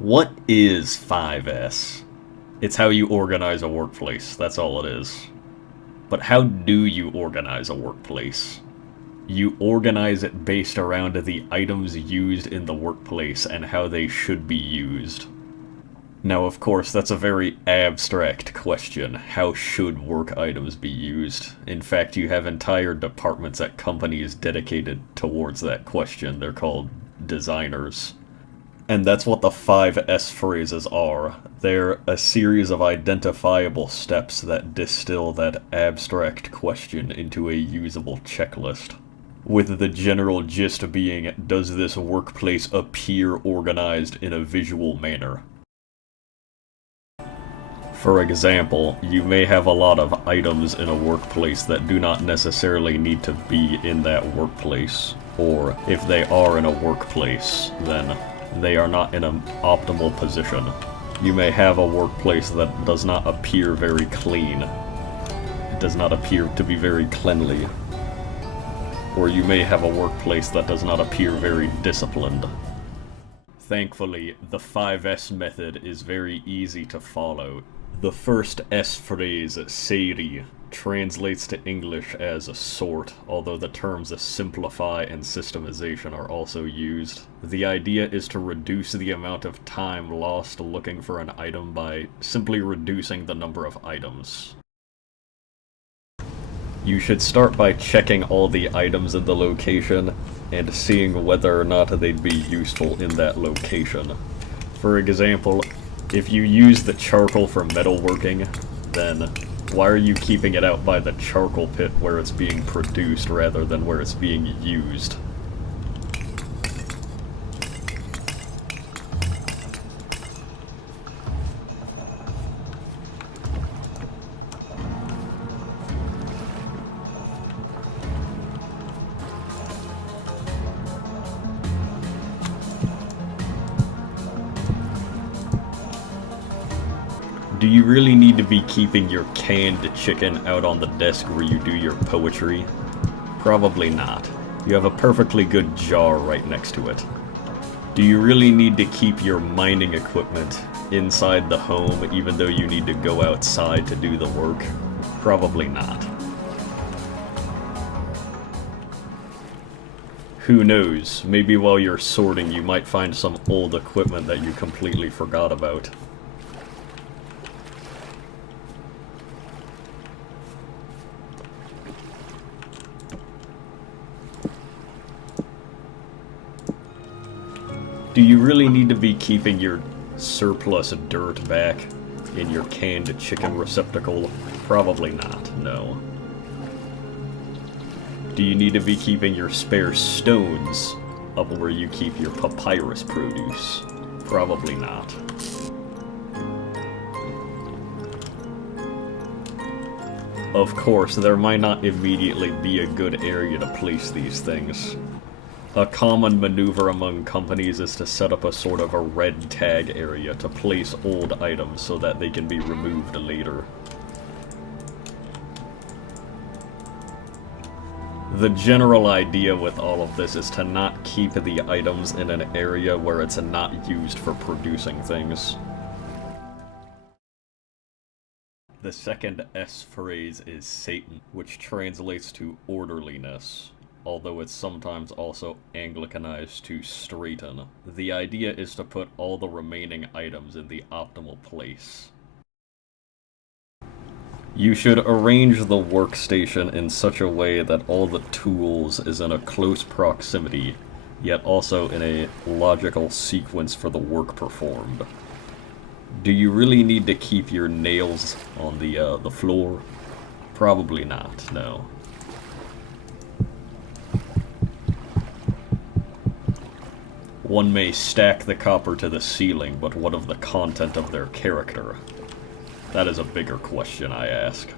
What is 5S? It's how you organize a workplace, that's all it is. But how do you organize a workplace? You organize it based around the items used in the workplace and how they should be used. Now, of course, that's a very abstract question. How should work items be used? In fact, you have entire departments at companies dedicated towards that question. They're called designers. And that's what the 5S phrases are. They're a series of identifiable steps that distill that abstract question into a usable checklist. With the general gist being, does this workplace appear organized in a visual manner? For example, you may have a lot of items in a workplace that do not necessarily need to be in that workplace. Or, if they are in a workplace, then they are not in an optimal position. You may have a workplace that does not appear very clean. It does not appear to be very cleanly. Or you may have a workplace that does not appear very disciplined. Thankfully, the 5S method is very easy to follow. The first S phrase, seri, translates to English as sort, although the terms simplify and systemization are also used. The idea is to reduce the amount of time lost looking for an item by simply reducing the number of items. You should start by checking all the items in the location and seeing whether or not they'd be useful in that location. For example, if you use the charcoal for metalworking, then why are you keeping it out by the charcoal pit where it's being produced rather than where it's being used? Do you really need to be keeping your canned chicken out on the desk where you do your poetry? Probably not. You have a perfectly good jar right next to it. Do you really need to keep your mining equipment inside the home even though you need to go outside to do the work? Probably not. Who knows, maybe while you're sorting you might find some old equipment that you completely forgot about. Do you really need to be keeping your surplus dirt back in your canned chicken receptacle? Probably not, no. Do you need to be keeping your spare stones up where you keep your papyrus produce? Probably not. Of course, there might not immediately be a good area to place these things. A common maneuver among companies is to set up a sort of a red tag area to place old items so that they can be removed later. The general idea with all of this is to not keep the items in an area where it's not used for producing things. The second S phrase is Satan, which translates to orderliness, although it's sometimes also Anglicanized to straighten. The idea is to put all the remaining items in the optimal place. You should arrange the workstation in such a way that all the tools is in a close proximity, yet also in a logical sequence for the work performed. Do you really need to keep your nails on the floor? Probably not, no. One may stack the copper to the ceiling, but what of the content of their character? That is a bigger question, I ask.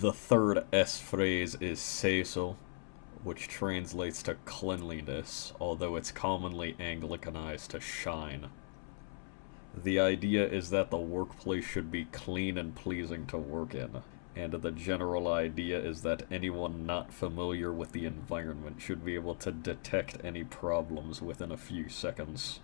The third S phrase is seiso, which translates to cleanliness, although it's commonly Anglicanized to shine. The idea is that the workplace should be clean and pleasing to work in, and the general idea is that anyone not familiar with the environment should be able to detect any problems within a few seconds.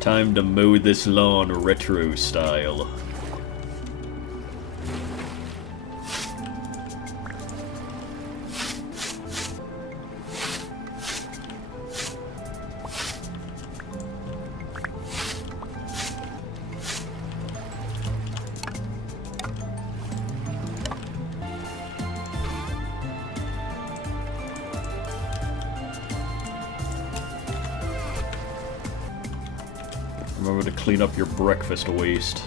Time to mow this lawn retro style. Remember to clean up your breakfast waste.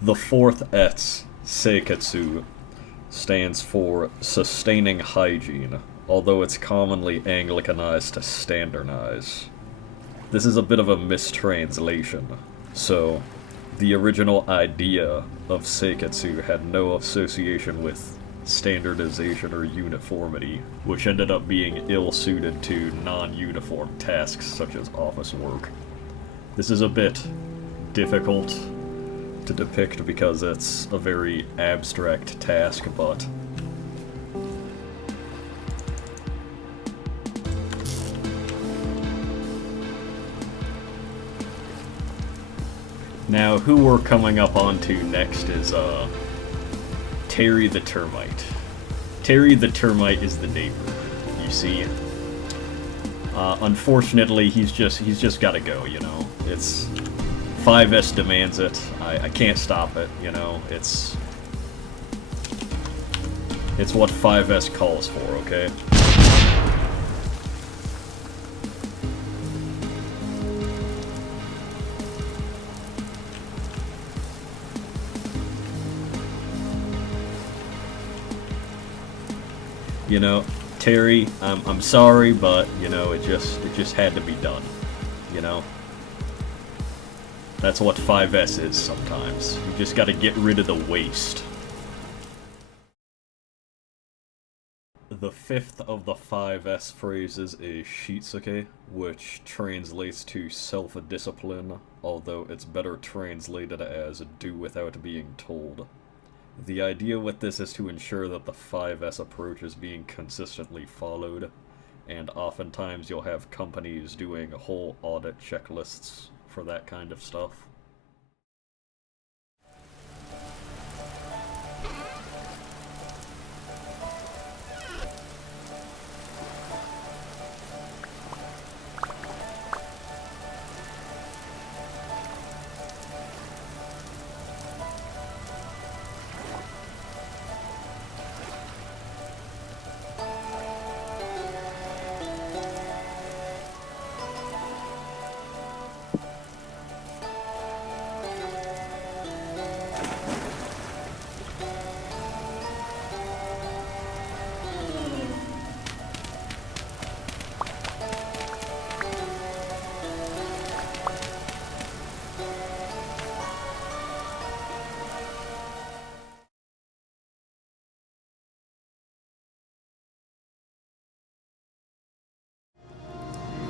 The fourth S, Seiketsu, stands for sustaining hygiene, although it's commonly Anglicanized to standardize. This is a bit of a mistranslation. So, the original idea of Seiketsu had no association with standardization or uniformity, which ended up being ill-suited to non-uniform tasks such as office work. This is a bit difficult to depict because it's a very abstract task, but now who we're coming up onto next is Terry the Termite. Terry the Termite is the neighbor, you see. Unfortunately, he's just gotta go, you know. It's 5S demands it. I can't stop it, you know. It's what 5S calls for, okay? You know, Terry, I'm sorry, but you know, it just had to be done, you know. That's what 5S is sometimes. You just gotta get rid of the waste. The fifth of the 5S phrases is Shitsuke, which translates to self-discipline, although it's better translated as do without being told. The idea with this is to ensure that the 5S approach is being consistently followed, and oftentimes you'll have companies doing whole audit checklists for that kind of stuff.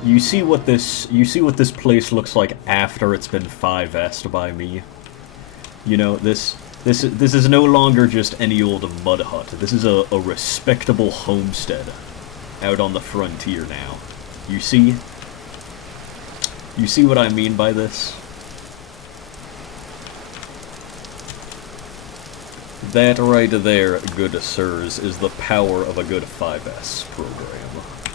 You see what this place looks like after it's been 5S'd by me? You know, this is no longer just any old mud hut. This is a respectable homestead out on the frontier now. You see? You see what I mean by this? That right there, good sirs, is the power of a good 5S program.